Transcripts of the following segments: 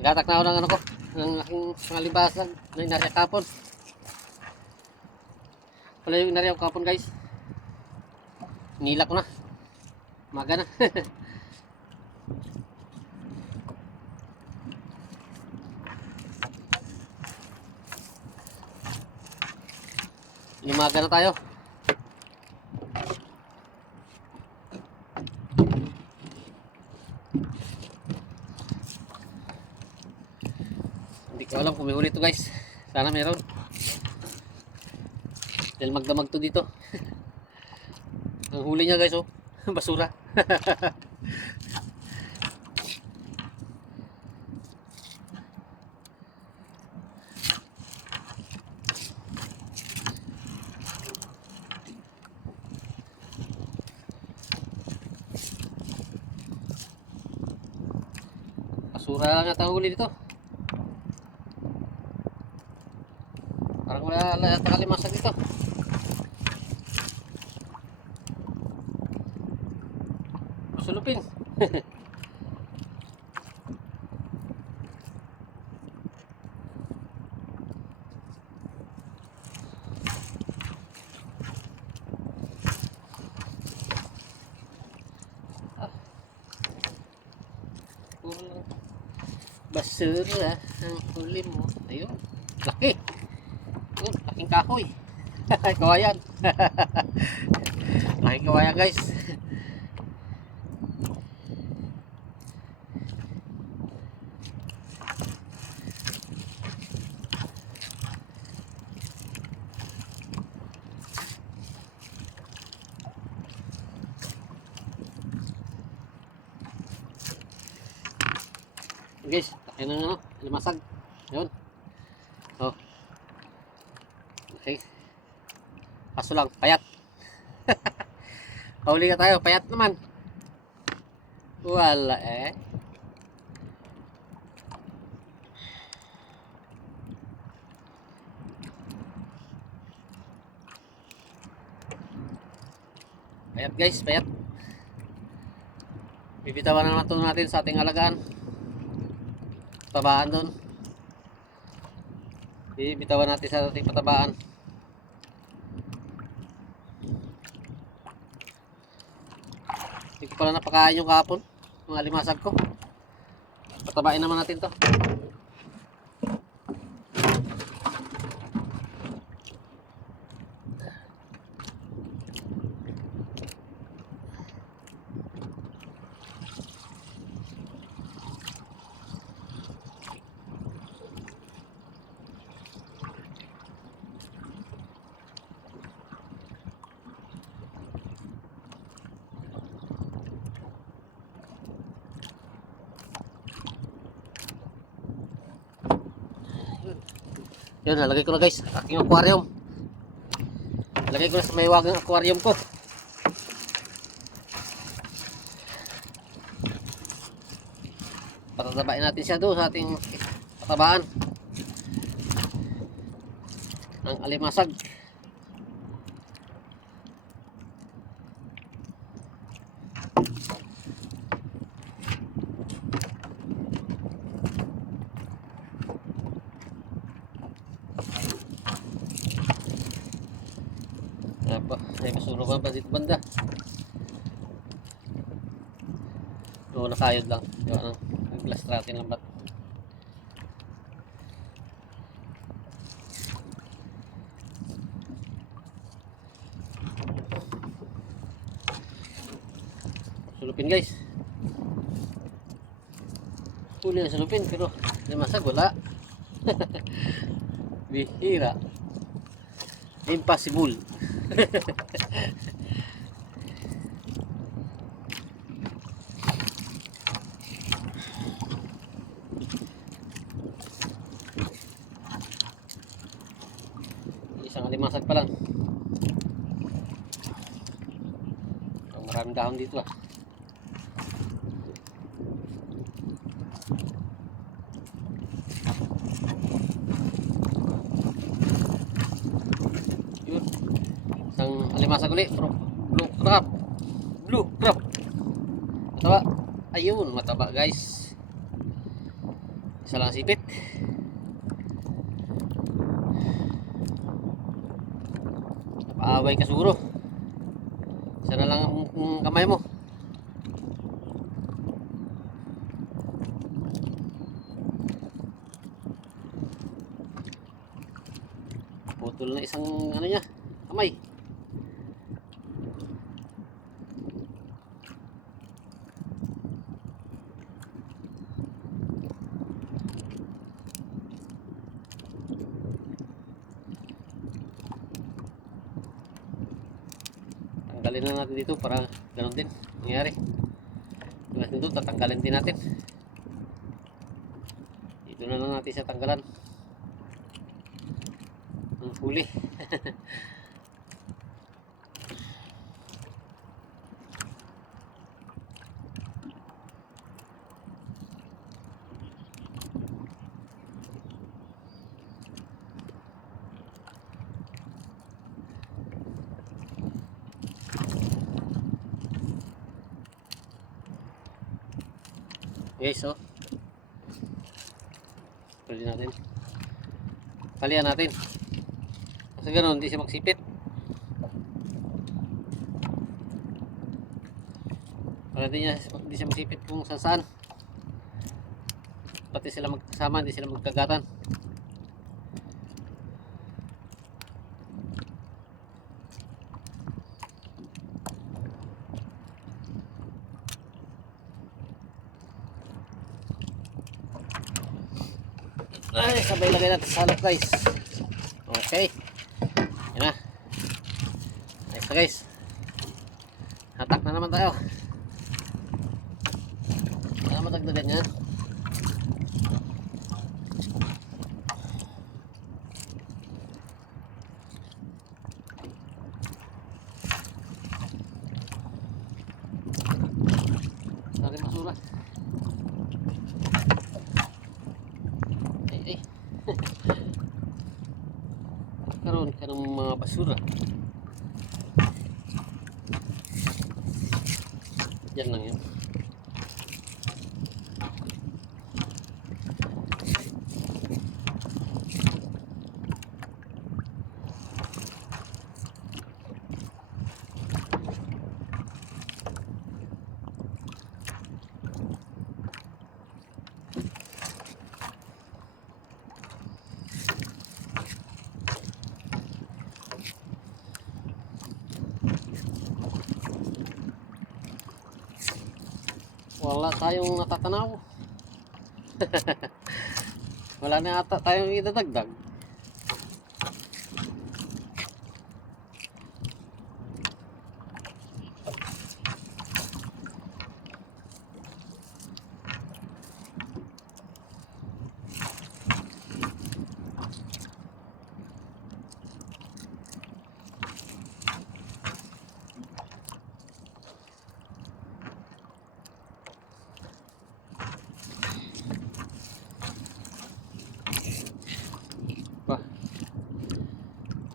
Nagatak na ako ng ano ko, ng aking mga libasan na inarya kapon. Pala yung inarya ko kapon guys. Nila ko na. Maga na. Limaga na tayo. Hindi ko alam kung may huli to guys. Sana meron. Dahil magdamag to dito. Ang huli niya guys oh. Basura. Basura lang yata huli dito. Parang wala yata kalimasag dito. Sulupin. Basura ang huli mo. Ayun. Laki. Ayun, laking kahoy. Kawayan. Laking kawayan guys. Guys, laki ng ano, limasag. Ayun. Oh. Okay. Kaso lang, payat. Pauli ka tayo, payat naman. Wala eh. Payat guys, payat. Bibitawan na natin sa ating alagaan. Patabaan doon. Bibitawan natin sa ating patabaan. Hindi ko pala napakain yung kahapon. Mga limasag ko. Patabain naman natin to. Yun, nalagay ko na guys, aking aquarium. Nalagay ko na sa may wagang aquarium ko. Patatabain natin siya doon sa ating patabaan ng alimasag. May masunugan pa dito banda. Oo, nakayod lang. Yung glass natin lang ba't. Sulupin guys. Huli na sulupin pero limasag wala. Bihira. Impossible. Isang alimasag pa lang. Maraming dahon dito ah. Yun. Isang alimasag ulit. Blue crab. Blue crab. Mataba. Ayun, mataba guys. Isa lang sipit. Napaaway ka siguro. Isa na lang ang kamay mo. Putol na isang ano niya, kamay. Tanggalin na natin dito para ganun din nangyari. Tulad nito, tatanggalin din natin. Dito na lang natin siya tanggalan ang huli. Guys, so pwede natin palihan natin kasi ganoon hindi siya magsipit para hindi siya magsipit kung saan pati sila magkasama, hindi sila magkagatan. Ay, sabay lagay natin sa halap guys. Okay. Yan na. Nice na guys. Hatak na naman tayo. Para madagdagan yan. Sari masura. Karoon ka ng mga basura. Yan lang yan. Wala tayong natatanaw. Wala na ata tayong idadagdag.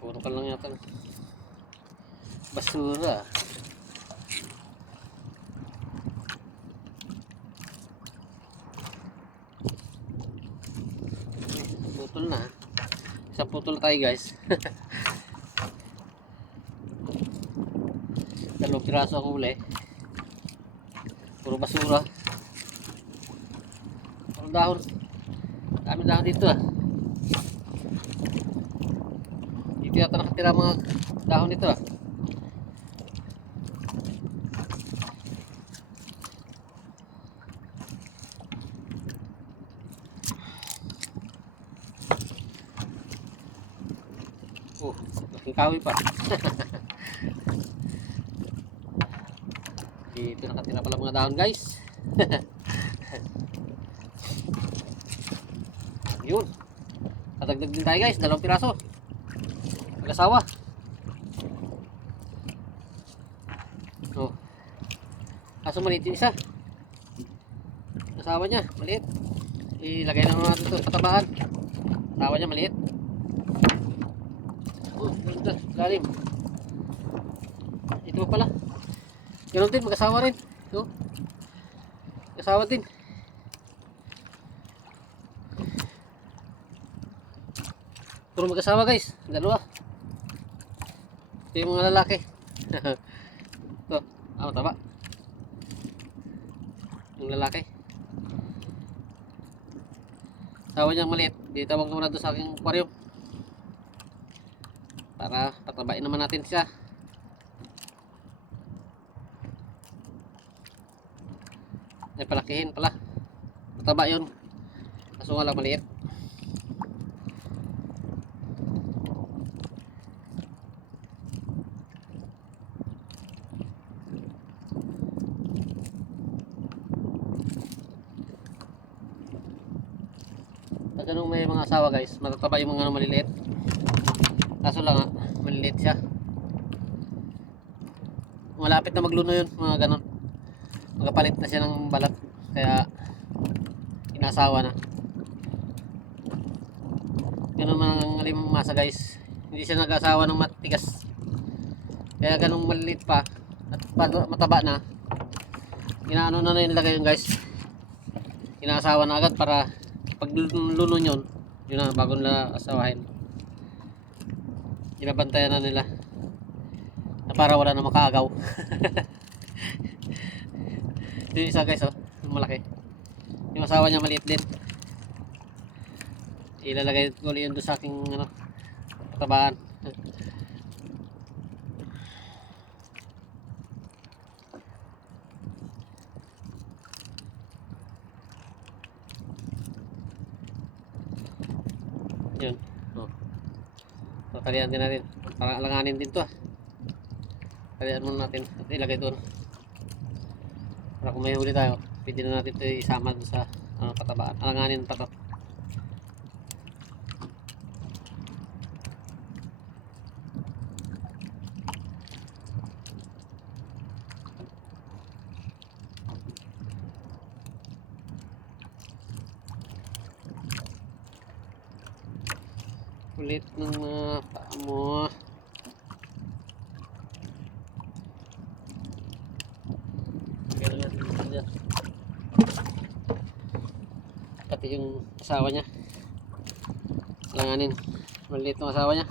Puro ka lang yata basura. Putol na. Isang putol tayo guys. Dalawang piraso ang huli. Puro basura. Puro dahon. Dami dahon dito ah. Dito yata nakatira mga dahon dito ah. Oh, laking kawi pa. Dito nakatira pala mga dahon guys. Yun. Tatagdag din tayo guys, 2 piraso. Mag-asawa. Oh. Kaso maliit yung isa. Asawa niya, maliit. Ilagay na natin ito sa patabaan. Asawa niya maliit. Oh, ganda, lalim. Ito pala. Ganun din, mag-asawa rin. So, mag-asawa din. Puro mag-asawa guys. Dalawa. Ito yung mga lalaki. Ito. Taba. Yung lalaki. Asawa niyang maliit. Ditawag ko na doon sa aking aquarium. Para patabain naman natin siya. Ay palakihin pala. Pataba yun. Kaso nga lang maliit. Pag ganun may mga asawa guys, matataba yung mga maliliit. Kaso lang nga, maliliit siya. Malapit na magluno yun, mga ganun. Magapalit na siya ng balat. Kaya, inasawa na. Ganun man ang alimasa guys. Hindi siya nag-asawa ng matigas. Kaya ganun maliliit pa. At pag mataba na, ginaano na nilagay yun guys. Inaasawa na agad para pag luno yun, yun na, bago nila asawahin. Ginabantayan na nila na para wala na makaagaw. Ito yung isa guys, oh, malaki. Yung asawa niya maliit din. Ilalagay ko yun doon sa aking ano, katabaan. Yun. Oh. So, talian din natin. Para alanganin din to. Talian muna natin. At ilagay doon. Para kung may huli tayo, pwede na natin ito isama doon sa katabaan. Alanganin pa to. Kulit ng mga paa mo. Pati yung asawa niya. Langanin. Maliit ng asawa niya.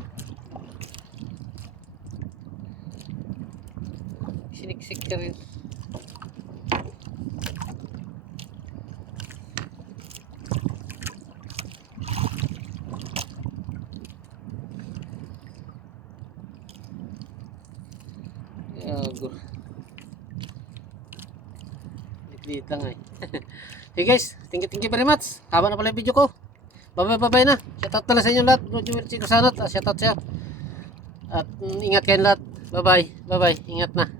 Siniksik ka rin. Yago. Liit lang ay. Okay guys, thank you very much. Haba na pala yung video ko. Bye na. Shoutout pala sa inyo lahat. Chico Sanat, shoutout siya. At ingat kayo lahat. Bye bye. Ingat na.